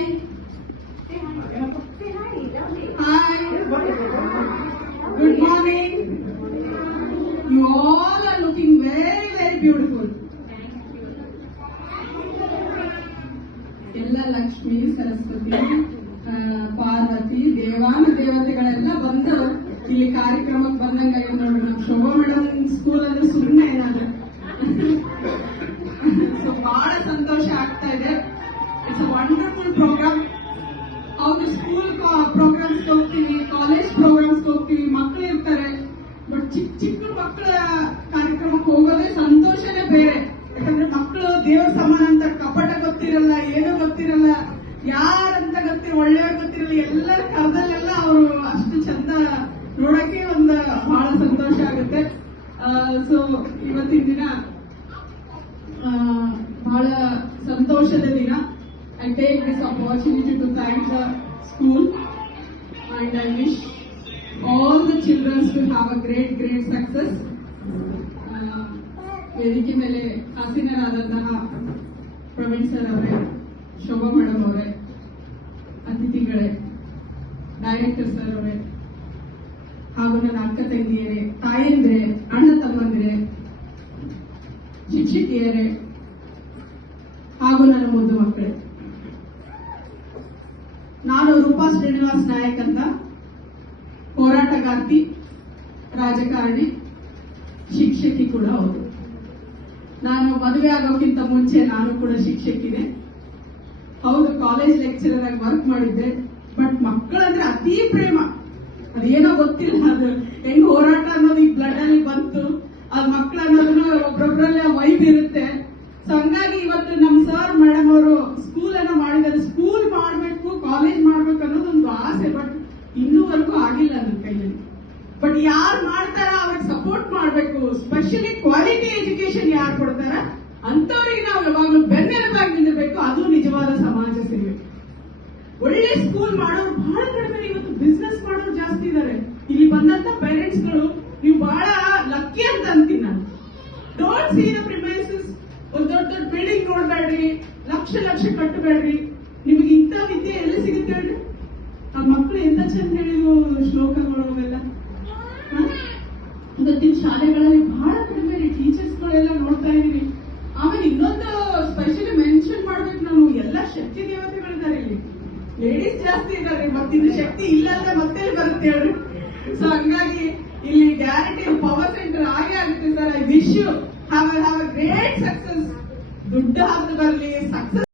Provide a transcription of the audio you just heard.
Hi. Hi. Good morning. You all are looking very, very beautiful. ಎಲ್ಲ ಲಕ್ಷ್ಮಿ, ಸರಸ್ವತಿ, ಪಾರ್ವತಿ, ದೇವಾನ ದೇವತೆಗಳೆಲ್ಲ ಬಂದು ಇಲ್ಲಿ ಕಾರ್ಯಕ್ರಮಕ್ಕೆ ಬಂದಂಗಾಗಿ ನೋಡಿ. ನಮ್ಮ ಶೋಭಾ ಮೇಡಮ್ ಸ್ಕೂಲ್ ಅಂದ್ರೆ ಸುಮ್ಮನೆ ಏನಾದ್ರು ಸೊ ಬಹಳ ಸಂತೋಷ ಆಗ್ತಾ ಇದೆ. It's a wonderful program. ಅವ್ರು ಸ್ಕೂಲ್ ಪ್ರೋಗ್ರಾಮ್ಸ್ ಹೋಗ್ತೀವಿ, ಕಾಲೇಜ್ ಪ್ರೋಗ್ರಾಮ್ಸ್ ಹೋಗ್ತೀವಿ, ಮಕ್ಕಳು ಇರ್ತಾರೆ. ಬಟ್ ಚಿಕ್ಕ ಚಿಕ್ಕ ಮಕ್ಕಳ ಕಾರ್ಯಕ್ರಮಕ್ಕೆ ಹೋಗೋದೇ ಸಂತೋಷನೇ ಬೇರೆ. ಯಾಕಂದ್ರೆ ಮಕ್ಕಳು ದೇವರ ಸಮಾನ ಅಂತ ಕಪಟ ಗೊತ್ತಿರಲ್ಲ, ಏನೋ ಗೊತ್ತಿರಲ್ಲ, ಯಾರಂತ ಒಳ್ಳೆಯವ್ರು ಗೊತ್ತಿರಲ್ಲ, ಎಲ್ಲರ ಕರ್ದಲ್ಲೆಲ್ಲ ಅವರು ಅಷ್ಟು ಚಂದ ನೋಡಕ್ಕೆ ಒಂದು ಬಹಳ ಸಂತೋಷ ಆಗುತ್ತೆ. ಸೊ ಇವತ್ತಿನ ದಿನ ಬಹಳ ಸಂತೋಷದ ದಿನ. I take this opportunity to thank the school and I wish all the children to have a great success. ವೇದಿಕೆ ಮೇಲೆ ಆಸೀನರಾದಂತಹ ಪ್ರವೀಣ್ ಸರ್ ಅವರೇ, ಶೋಭಾ ಮೇಡಮ್ ಅವರೇ, ಅತಿಥಿಗಳೇ, ಡೈರೆಕ್ಟರ್ ಸರ್ ಅವರೇ, ಹಾಗೂ ನನ್ನ ಅಕ್ಕ ತಂಗಿಯರೇ, ತಾಯಂದಿರೇ, ಅಣ್ಣ ತಮ್ಮಂದಿರೇ, ಶಿಕ್ಷಕಿಯರೇ, ಹಾಗೂ ನನ್ನ ಮುದ್ದು ಮಕ್ಕಳೇ. ನಾನು ರೂಪಾ ಶ್ರೀನಿವಾಸ್ ನಾಯಕ್ ಅಂತ, ಹೋರಾಟಗಾರ್ತಿ, ರಾಜಕಾರಣಿ, ಶಿಕ್ಷಕಿ ಕೂಡ ಹೌದು. ನಾನು ಮದುವೆ ಆಗೋಕ್ಕಿಂತ ಮುಂಚೆ ನಾನು ಕೂಡ ಶಿಕ್ಷಕಿನೇ ಹೌದು. ಕಾಲೇಜ್ ಲೆಕ್ಚರರ್ ಆಗಿ ವರ್ಕ್ ಮಾಡಿದ್ದೆ. ಬಟ್ ಮಕ್ಕಳಂದ್ರೆ ಅತೀ ಪ್ರೇಮ. ಅದೇನೋ ಗೊತ್ತಿಲ್ಲ, ಅದು ಹೆಂಗ್ ಹೋರಾಟ ಅನ್ನೋದು ಈ ಬ್ಲಡ್ ಅಲ್ಲಿ ಬಂತು. ಅದು ಮಕ್ಕಳು ಅನ್ನೋದನ್ನ ಒಬ್ಬೊಬ್ಬರಲ್ಲೇ ವೈಬ್ ಇರುತ್ತೆ. ಸೊ ಹಂಗಾಗಿ ಇವತ್ತು ನಮ್ಮ ಸರ್ ಮೇಡಮ್ ಅವರು ಸ್ಕೂಲ್ ಅನ್ನ ಮಾಡಿದ್ದಾರೆ. ಸ್ಕೂಲ್ ಮಾಡಬೇಕು, ಕಾಲೇಜ್ ಮಾಡ್ಬೇಕು ಅನ್ನೋದೊಂದು ಆಸೆ. ಬಟ್ ಇನ್ನೂವರೆಗೂ ಆಗಿಲ್ಲ ನನ್ನ ಕೈಯಲ್ಲಿ. ಬಟ್ ಯಾರು ಮಾಡ್ತಾರ ಅವ್ರಿಗೆ ಸಪೋರ್ಟ್ ಮಾಡಬೇಕು. ಸ್ಪೆಷಲಿ ಕ್ವಾಲಿಟಿ ಎಜುಕೇಶನ್ ಯಾರು ಕೊಡ್ತಾರ ಅಂತವ್ರಿಗೆ ನಾವು ಯಾವಾಗಲೂ ಬೆನ್ನೆಲುಬಾಗಿ ನಿಲ್ಲಬೇಕು. ಅದು ನಿಜವಾದ ಸಮಾಜ ಸೇವೆ. ಒಳ್ಳೆ ಸ್ಕೂಲ್ ಮಾಡೋರು ಬಹಳ ಕಡಿಮೆ. ಇವತ್ತು ಬಿಸ್ನೆಸ್ ಮಾಡೋರು ಜಾಸ್ತಿ ಇದ್ದಾರೆ. ಇಲ್ಲಿ ಬಂದಂತ ಪೇರೆಂಟ್ಸ್ ಗಳು ನೀವು ಬಹಳ ಲಕ್ಕಿ ಅಂತ ಅಂತೀನಿ ನಾನು. Don't see the premises. ಒಂದು ದೊಡ್ಡ ಬಿಲ್ಡಿಂಗ್ ನೋಡ್ಬೇಡ್ರಿ, ಲಕ್ಷ ಕಟ್ಟಬೇಡ್ರಿ. ನಿಮಗೆ ಇಂಥ ವಿದ್ಯೆ ಎಲ್ಲಿ ಸಿಗುತ್ತೆ ಹೇಳ್ರಿ. ಆ ಮಕ್ಕಳು ಎಂತ ಚಂದ ಹೇಳಿದ್ರು ಶ್ಲೋಕಗಳು ಅವೆಲ್ಲ. ಇವತ್ತಿನ ಶಾಲೆಗಳಲ್ಲಿ ಬಹಳ ಕಡಿಮೆ ಟೀಚರ್ಸ್ ಗಳೆಲ್ಲ ನೋಡ್ತಾ ಇದೀವಿ. ಆಮೇಲೆ ಇನ್ನೊಂದು ಸ್ಪೆಷಲಿ ಮೆನ್ಷನ್ ಮಾಡ್ಬೇಕು, ನಾವು ಎಲ್ಲ ಶಕ್ತಿ ದೇವತೆಗಳಿದ್ದಾರೆ ಇಲ್ಲಿ. ಲೇಡೀಸ್ ಜಾಸ್ತಿ ಇದ್ದಾರೆ. ಮತ್ತಿನ್ನು ಶಕ್ತಿ ಇಲ್ಲ ಅಂತ ಮತ್ತೆ ಬರುತ್ತೆ ಹೇಳ್ರಿ. ಸೊ ಹಂಗಾಗಿ ಇಲ್ಲಿ ಗ್ಯಾರಂಟಿ ಪವರ್ ಸೆಂಟರ್ ಆಗುತ್ತೆ sir. I wish you have a great success. ದುಡ್ಡು ಹಾಕಿ ಬರಲಿ, ಸಕ್ಸಸ್